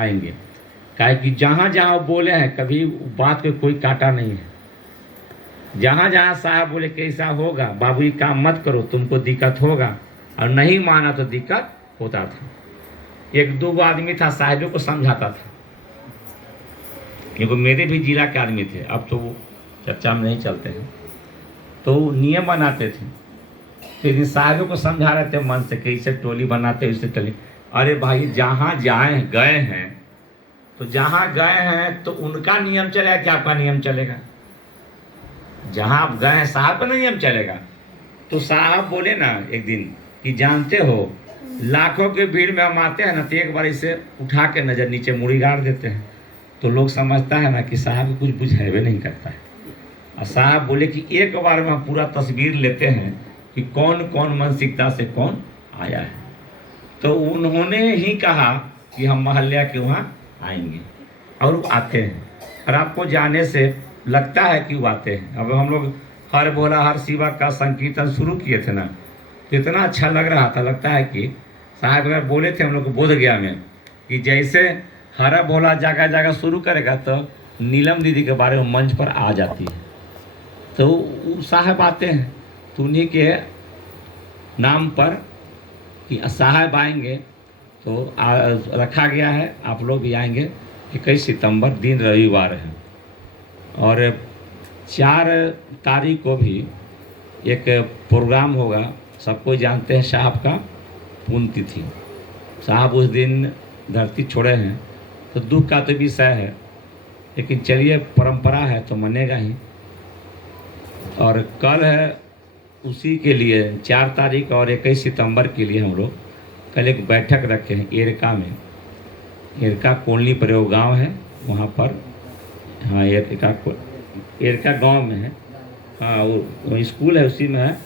आएंगे। काहे कि जहाँ जहाँ बोले हैं कभी बात पे कोई काटा नहीं है। जहाँ जहाँ साहब बोले कैसा होगा बाबू ये काम मत करो तुमको दिक्कत होगा, और नहीं माना तो दिक्कत होता था। एक दो आदमी था साहिबों को समझाता था, क्योंकि मेरे भी जिला के आदमी थे, अब तो वो चर्चा में नहीं चलते हैं। तो नियम बनाते थे, लेकिन साहिबों को समझा रहे थे मन से कि इसे टोली बनाते इससे टोली। अरे भाई जहाँ जाए गए हैं तो जहाँ गए हैं तो उनका नियम चलेगा कि आपका नियम चलेगा? जहाँ आप गए हैं साहब का नियम चलेगा। तो साहब बोले ना एक दिन कि जानते हो लाखों के भीड़ में हम आते हैं ना तो एक बार इसे उठा के नज़र नीचे मुड़ी गाड़ देते हैं, तो लोग समझता है ना कि साहब कुछ बुझेबे नहीं करता है। और साहब बोले कि एक बार में हम पूरा तस्वीर लेते हैं कि कौन कौन मानसिकता से कौन आया है। तो उन्होंने ही कहा कि हम महल्या के वहाँ आएंगे, और वो आते हैं। और आपको जाने से लगता है कि वो आते हैं। अब हम लोग हर भोला हर शिवा का संकीर्तन शुरू किए थे ना, तो इतना अच्छा लग रहा था, लगता है कि साहब अगर बोले थे हम लोग को बोध गया में कि जैसे हरा भोला जगह जगह शुरू करेगा तो नीलम दीदी के बारे में मंच पर आ जाती है। तो वो साहब आते हैं, तो उन्हीं के नाम पर कि साहब आएंगे तो रखा गया है। आप लोग भी आएंगे। 21 सितंबर दिन रविवार है, और 4 तारीख को भी एक प्रोग्राम होगा। सबको जानते हैं साहब का पुण्यतिथि। साहब उस दिन धरती छोड़े हैं, तो दुख का तो विषय है, लेकिन चलिए परंपरा है तो मनेगा ही। और कल है उसी के लिए 4 तारीख और 21 सितंबर के लिए हम लोग कल एक बैठक रखे हैं एरका में। एरका कोलनी प्रयोग गाँव है वहाँ पर। हाँ एरका गांव में है। हाँ वो स्कूल है उसी में है।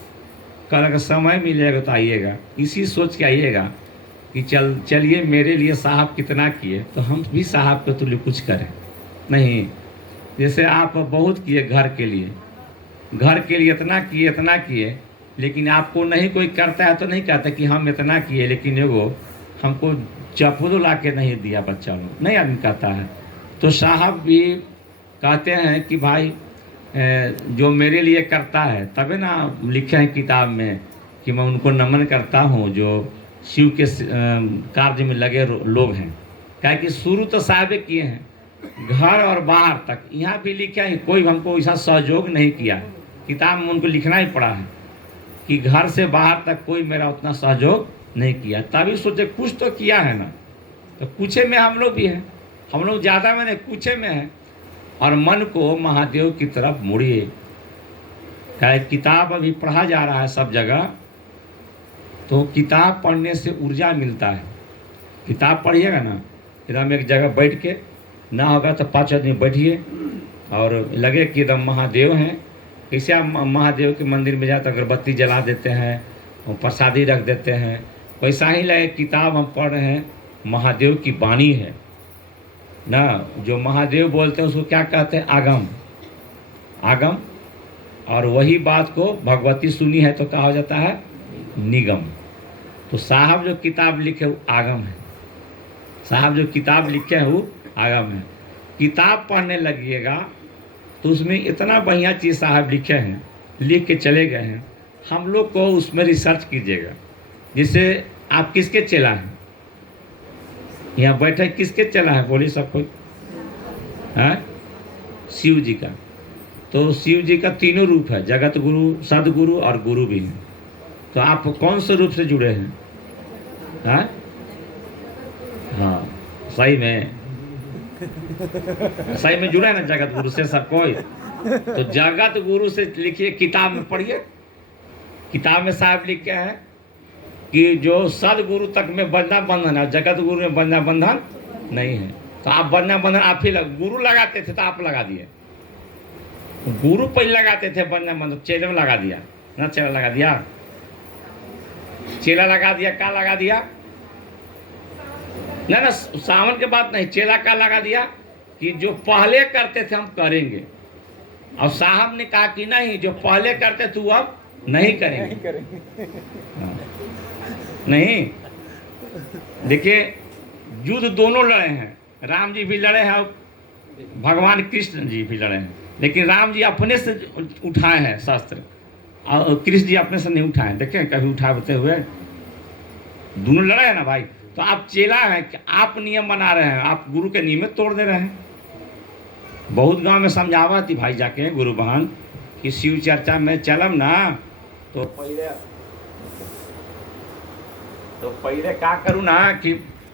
कल अगर समय मिलेगा तो आइएगा, इसी सोच के आइएगा कि चलिए मेरे लिए साहब कितना किए तो हम भी साहब के तुल्य कुछ करें। नहीं, जैसे आप बहुत किए घर के लिए इतना किए, लेकिन आपको नहीं कोई करता है तो नहीं कहता कि हम इतना किए, लेकिन एगो हमको चप्पू ला के नहीं दिया बच्चा लोग, नहीं आदमी कहता है। तो साहब भी कहते हैं कि भाई जो मेरे लिए करता है, तभी ना लिखे हैं किताब में कि मैं उनको नमन करता हूँ जो शिव के कार्य में लगे लोग हैं। क्या कि शुरू तो साहब किए हैं, घर और बाहर तक। यहाँ भी लिखे हैं, कोई हमको ऐसा सहयोग नहीं किया, किताब में उनको लिखना ही पड़ा है कि घर से बाहर तक कोई मेरा उतना सहयोग नहीं किया। तभी सोचे कुछ तो किया है ना, तो कुछ में हम लोग भी हैं। हम लोग ज़्यादा मैंने कुछ में हैं। और मन को महादेव की तरफ मुड़िए। क्या किताब अभी पढ़ा जा रहा है सब जगह, तो किताब पढ़ने से ऊर्जा मिलता है। किताब पढ़िएगा ना, एकदम एक जगह बैठ के, ना होगा तो 5 आदमी बैठिए और लगे कि एकदम महादेव हैं। कैसे आप महादेव के मंदिर में जाए तो अगरबत्ती जला देते हैं और प्रसादी रख देते हैं, वैसा ही लगे किताब हम पढ़ रहे हैं, महादेव की वाणी है ना। जो महादेव बोलते हैं उसको क्या कहते हैं? आगम। और वही बात को भगवती सुनी है तो कहा हो जाता है निगम। तो साहब जो किताब लिखे वो आगम है। साहब जो किताब लिखे हैं वो आगम है। किताब पढ़ने लगिएगा तो उसमें इतना बढ़िया चीज़ साहब लिखे हैं, लिख के चले गए हैं। हम लोग को उसमें रिसर्च कीजिएगा। जैसे आप किसके चेला हैं? यहाँ बैठे किसके चला है? बोलिए सब कोई। हाँ, शिव जी का। तो शिव जी का 3 रूप है, जगत गुरु, सदगुरु और गुरु भी हैं। तो आप कौन से रूप से जुड़े हैं? हाँ हाँ, सही में जुड़ा है ना जगत गुरु से सब कोई। तो जगत गुरु से लिखिए, किताब में पढ़िए। किताब में साहब लिखे हैं कि जो सदगुरु तक में बंधा बंधन है, जगत गुरु में बंधा बंधन नहीं है। तो आप बंधा बंधन आप ही गुरु लगाते थे तो आप लगा दिए। गुरु पहले लगाते थे बंधा बंधन, चेले में लगा दिया ना, चेला लगा दिया, क्या लगा दिया ना, सावन के बाद नहीं, चेला का लगा दिया कि जो पहले करते थे हम करेंगे। और साहब ने कहा कि नहीं, जो पहले करते थे अब नहीं करेंगे। नहीं, देखिए युद्ध दोनों लड़े हैं, राम जी भी लड़े हैं, भगवान कृष्ण जी भी लड़े हैं, लेकिन राम जी अपने से उठाए हैं शस्त्र और कृष्ण जी अपने से नहीं उठाए। देखें कभी उठाते हुए, दोनों लड़े हैं ना भाई। तो आप चेला हैं कि आप नियम बना रहे हैं, आप गुरु के नियम तोड़ दे रहे हैं। बहुत गांव में समझावा थी भाई जाके गुरु बहन कि शिव चर्चा में चलम ना तो पहले का करूँ ना कि